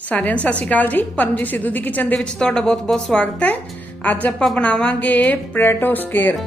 सारिਆਂ ਨੂੰ सत श्री अकाल जी। परमजीत सिद्धू दी किचन दे विच तुहाडा बहुत बहुत स्वागत है। अज आपां बनावांगे पोटैटो स्केयर।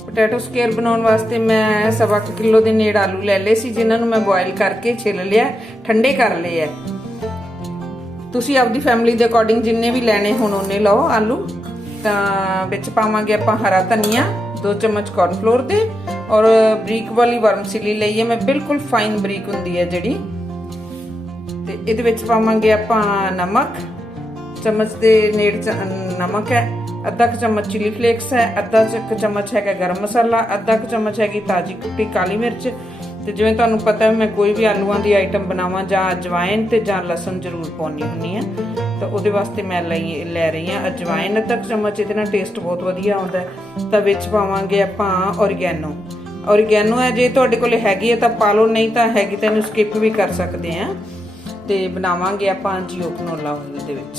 पोटैटो स्केयर बनाउण वास्ते मैं 1.25 किलो दे नेड़ आलू ले लए सी, जिन्हां नूं मैं बॉयल करके छिल लिया, ठंडे कर लए है। तुसीं आपदी फैमिली दे अकॉर्डिंग जिन्ने भी लैणे होण उन्ने लओ आलू। तां विच पावांगे आपां हरा धनिया, 2 चम्मच कॉर्नफ्लोर दे, और बरीक वाली वर्मसिली लई है मैं, बिल्कुल फाइन बरीक हुंदी है जिहड़ी। ते इहदे विच पावांगे आपां नमक, चम्मच दे नेड़ नमक है, अद्धा क चम्मच चिली फ्लेक्स है, अद्धा क चम्मच है गरम मसाला, अद्धा क चम्मच हैगी ताजी कुटी काली मिर्च। ते जिवें तुहानूं पता है मैं कोई भी आलूआं दी आइटम बनावां जां अजवाइन ते जां लसन जरूर पाउणी हुंदी है। तो उहदे वास्ते मैं लै रही हां अजवाइन अद्धा क चम्मच, इहदे नाल टेस्ट बहुत वधिया आउंदा है। तां विच पावांगे आपां ओरिगैनो है, जे तुहाडे कोल हैगी है तां पा लओ, नहीं तां हैगी तां इहनूं स्किप भी कर सकदे आ। ते बनावांगे आपां जीओ कनोला ऑयल दे विच।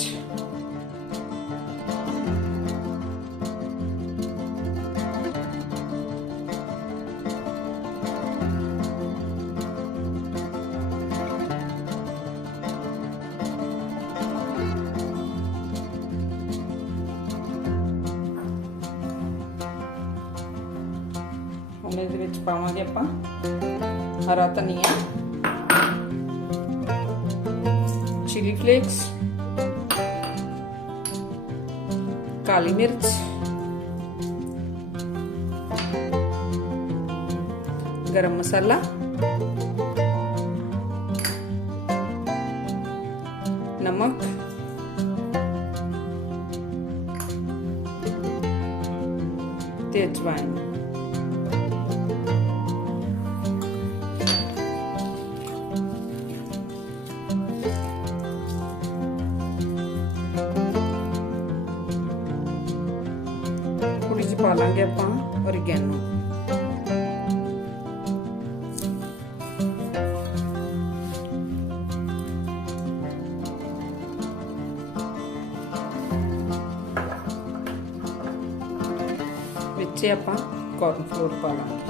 ਹੁਣ ਇਹਦੇ ਵਿੱਚ ਪਾਵਾਂਗੇ ਆਪਾਂ ਹਰਾ ਧਨੀਆ, चिली फ्लेक्स, काली मिर्च, गरम मसाला, नमक, ते अजवाइन। पा लांगे आपां ओरिगैनो। विच आपां कॉर्नफ्लोर पा लांगे।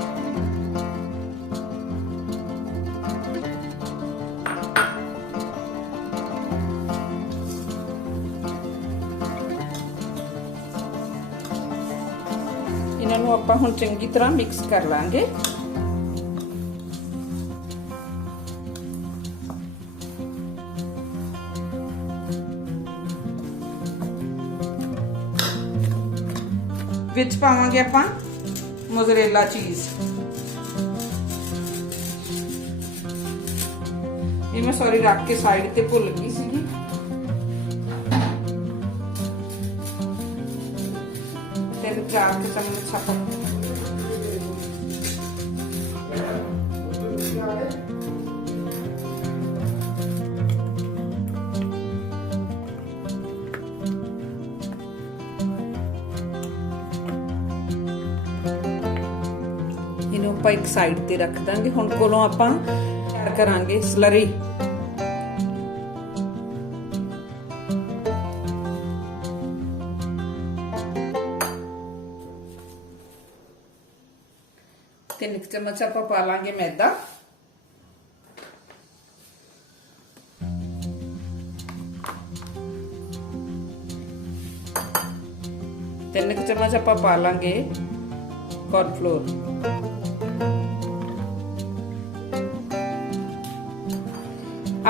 इन्हां नूं आपां हुण चंगी तरह मिक्स कर लांगे। विच पावांगे आपां मोज़रेला चीज़। ये मैं सॉरी रख के साइड ते भुल गई सीगी। ते 4 चम्मच आपां इन्हूं आपां एक साइड ते रख दांगे। हुण कोलों आपां तैयार करांगे स्लरी। तीन चम्मच आप पा लांगे मैदा, 3 चम्मच आप पा लांगे कॉर्नफ्लोर,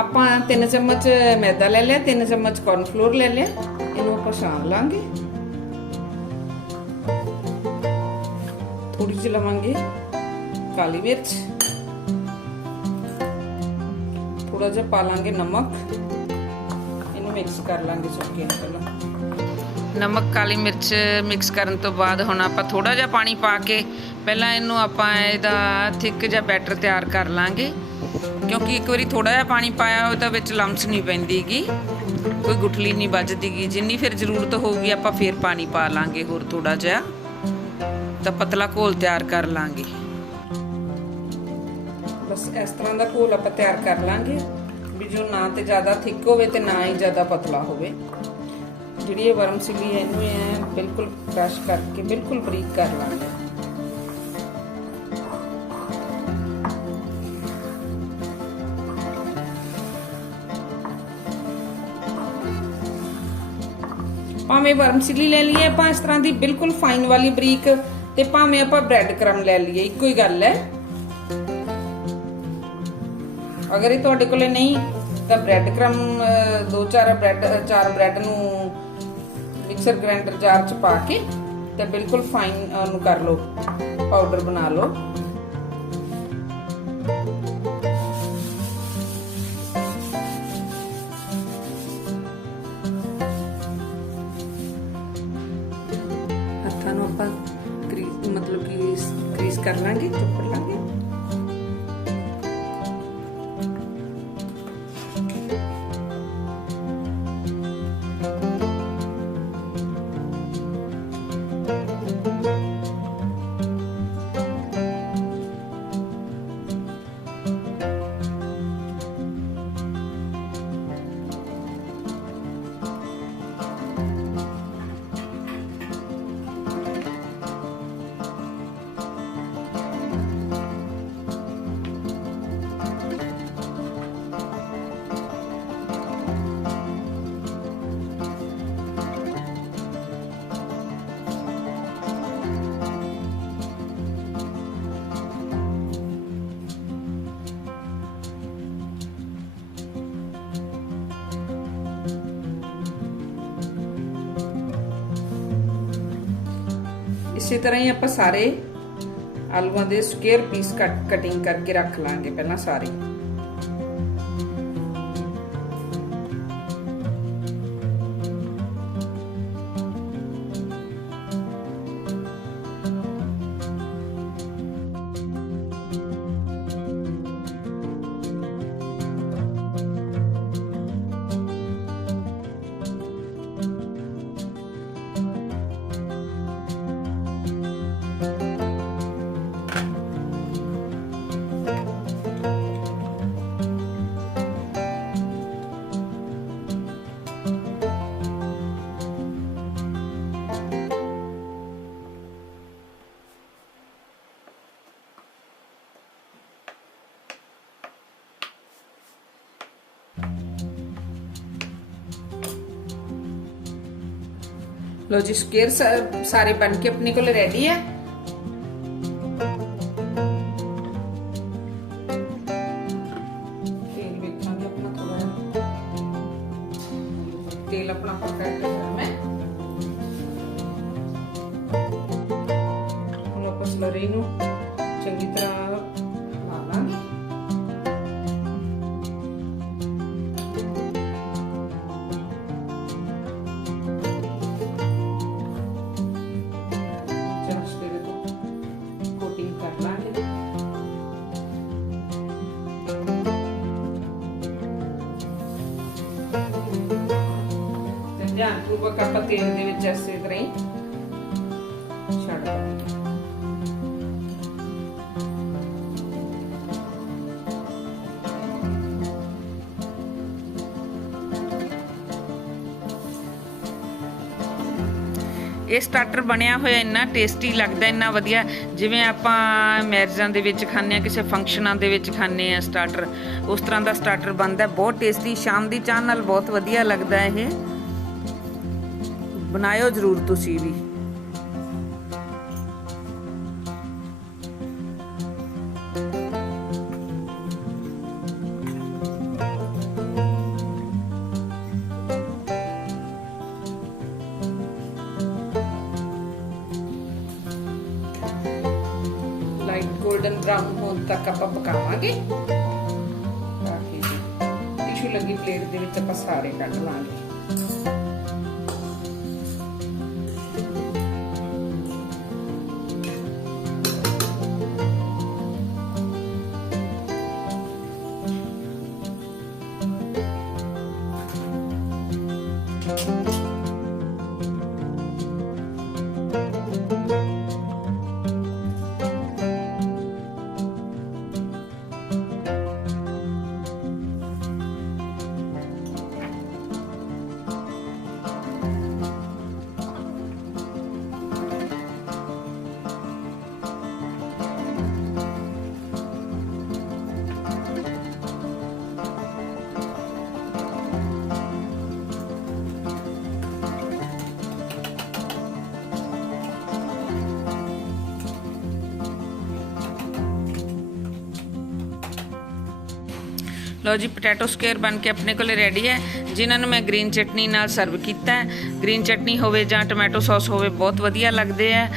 आप 3 चम्मच मैदा ले लिया, 3 चम्मच कॉर्नफ्लोर ले लिया। इनू आप छान लांगे। थोड़ी सी लवांगे काली मिर्च, थोड़ा जा पा लांगे नमक, इनू मिक्स कर लांगे सुक्के पहला। नमक काली मिर्च मिक्स करन तो बाद हुण आपां थोड़ा जा पानी पा के पहला इनू आपां इहदा थिक जा बैटर तैयार कर लांगे, क्योंकि एक बारी थोड़ा जा पानी पाया हो तो विच लम्स नहीं पैंदीगी, कोई गुठली नहीं बजदीगी। जिन्नी फिर जरूरत होगी आपां फिर पानी पा लांगे होर थोड़ा जा, तो पतला घोल तैयार कर लांगे। बस इस तरह का घोल आप तैयार कर लांगे भी जो ना तो ज़्यादा थिक होवे ते ना ही ज़्यादा पतला होवे। जिहड़ी वर्मसिली है इनू बिल्कुल क्रश करके बिल्कुल बरीक कर लांगे। भावें वर्मसिली ले लीए आपां इस तरह की बिल्कुल फाइन वाली बरीक, ते भावें आपां ब्रैड क्रम ले लीए, इक्को ही गल है। अगर ये तुहाडे कोले नहीं तो ब्रैड क्रम 2-4 ब्रैड नूं मिक्सर ग्राइंडर जार च पा के ते बिल्कुल फाइन कर लो, पाउडर बना लो। हत्थां नूं आपां मतलब कि क्रीस कर लांगे, चुप्पड़ लांगे। इसी तरह ही आप सारे आलूआं दे स्क्वेयर पीस कटिंग करके रख लांगे पहला सारे। लो जी, स्क्वेयर सारे बन के अपने को रेडी है। तेल अपना पका मैं स्लरी नूं चंगी तरह ला लांगे। ध्यानपूर्वक आप तेल दे विच इसे तरह ही छड्ड देंगे। ਇਹ ਸਟਾਰਟਰ ਬਣਿਆ ਹੋਇਆ ਇੰਨਾ ਟੇਸਟੀ ਲੱਗਦਾ, ਇੰਨਾ ਵਧੀਆ, ਜਿਵੇਂ ਆਪਾਂ ਮੈਰਿਜਾਂ ਦੇ ਵਿੱਚ ਖਾਂਦੇ ਆ, ਕਿਸੇ ਫੰਕਸ਼ਨਾਂ ਦੇ ਵਿੱਚ ਖਾਂਦੇ ਆ ਸਟਾਰਟਰ, ਉਸ ਤਰ੍ਹਾਂ ਦਾ ਸਟਾਰਟਰ ਬਣਦਾ। ਬਹੁਤ ਟੇਸਟੀ, ਸ਼ਾਮ ਦੀ ਚਾਹ ਨਾਲ ਬਹੁਤ ਵਧੀਆ ਲੱਗਦਾ। ਇਹ बनायो जरूर तुसी भी। लाइट गोल्डन ब्राउन होने तक आप पकावांगे। टिश्यू लगी प्लेट दे विच आपां सारे कट लांगे। ਲਓ ਜੀ ਪੋਟੈਟੋ ਸਕੁਏਅਰ ਬਣ ਕੇ ਆਪਣੇ ਕੋਲੇ ਰੈਡੀ ਹੈ, ਜਿਨ੍ਹਾਂ ਨੂੰ ਮੈਂ ਗ੍ਰੀਨ ਚਟਨੀ ਨਾਲ ਸਰਵ ਕੀਤਾ। ਗ੍ਰੀਨ ਚਟਨੀ ਹੋਵੇ ਜਾਂ ਟੋਮੈਟੋ ਸੌਸ ਹੋਵੇ ਬਹੁਤ ਵਧੀਆ ਲੱਗਦੇ ਆ।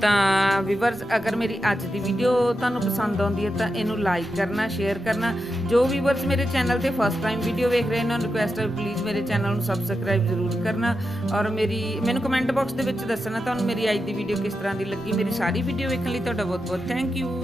ਤਾਂ ਵੀਵਰਸ, ਅਗਰ ਮੇਰੀ ਅੱਜ ਦੀ ਵੀਡੀਓ ਤੁਹਾਨੂੰ ਪਸੰਦ ਆਉਂਦੀ ਹੈ ਤਾਂ ਇਹਨੂੰ ਲਾਈਕ ਕਰਨਾ, ਸ਼ੇਅਰ ਕਰਨਾ। ਜੋ ਵੀਵਰਸ ਮੇਰੇ ਚੈਨਲ ਤੇ ਫਸਟ ਟਾਈਮ ਵੀਡੀਓ ਵੇਖ ਰਹੇ ਇਹਨਾਂ ਨੂੰ ਰਿਕੁਐਸਟ ਹੈ ਪਲੀਜ਼ ਮੇਰੇ ਚੈਨਲ ਨੂੰ ਸਬਸਕ੍ਰਾਈਬ ਜ਼ਰੂਰ ਕਰਨਾ, ਔਰ ਮੈਨੂੰ ਕਮੈਂਟ ਬਾਕਸ ਦੇ ਵਿੱਚ ਦੱਸਣਾ ਤੁਹਾਨੂੰ ਮੇਰੀ ਅੱਜ ਦੀ ਵੀਡੀਓ ਕਿਸ ਤਰ੍ਹਾਂ ਦੀ ਲੱਗੀ। ਮੇਰੀ ਸਾਰੀ ਵੀਡੀਓ ਵੇਖਣ ਲਈ ਤੁਹਾਡਾ ਬਹੁਤ ਬਹੁਤ ਥੈਂਕ ਯੂ।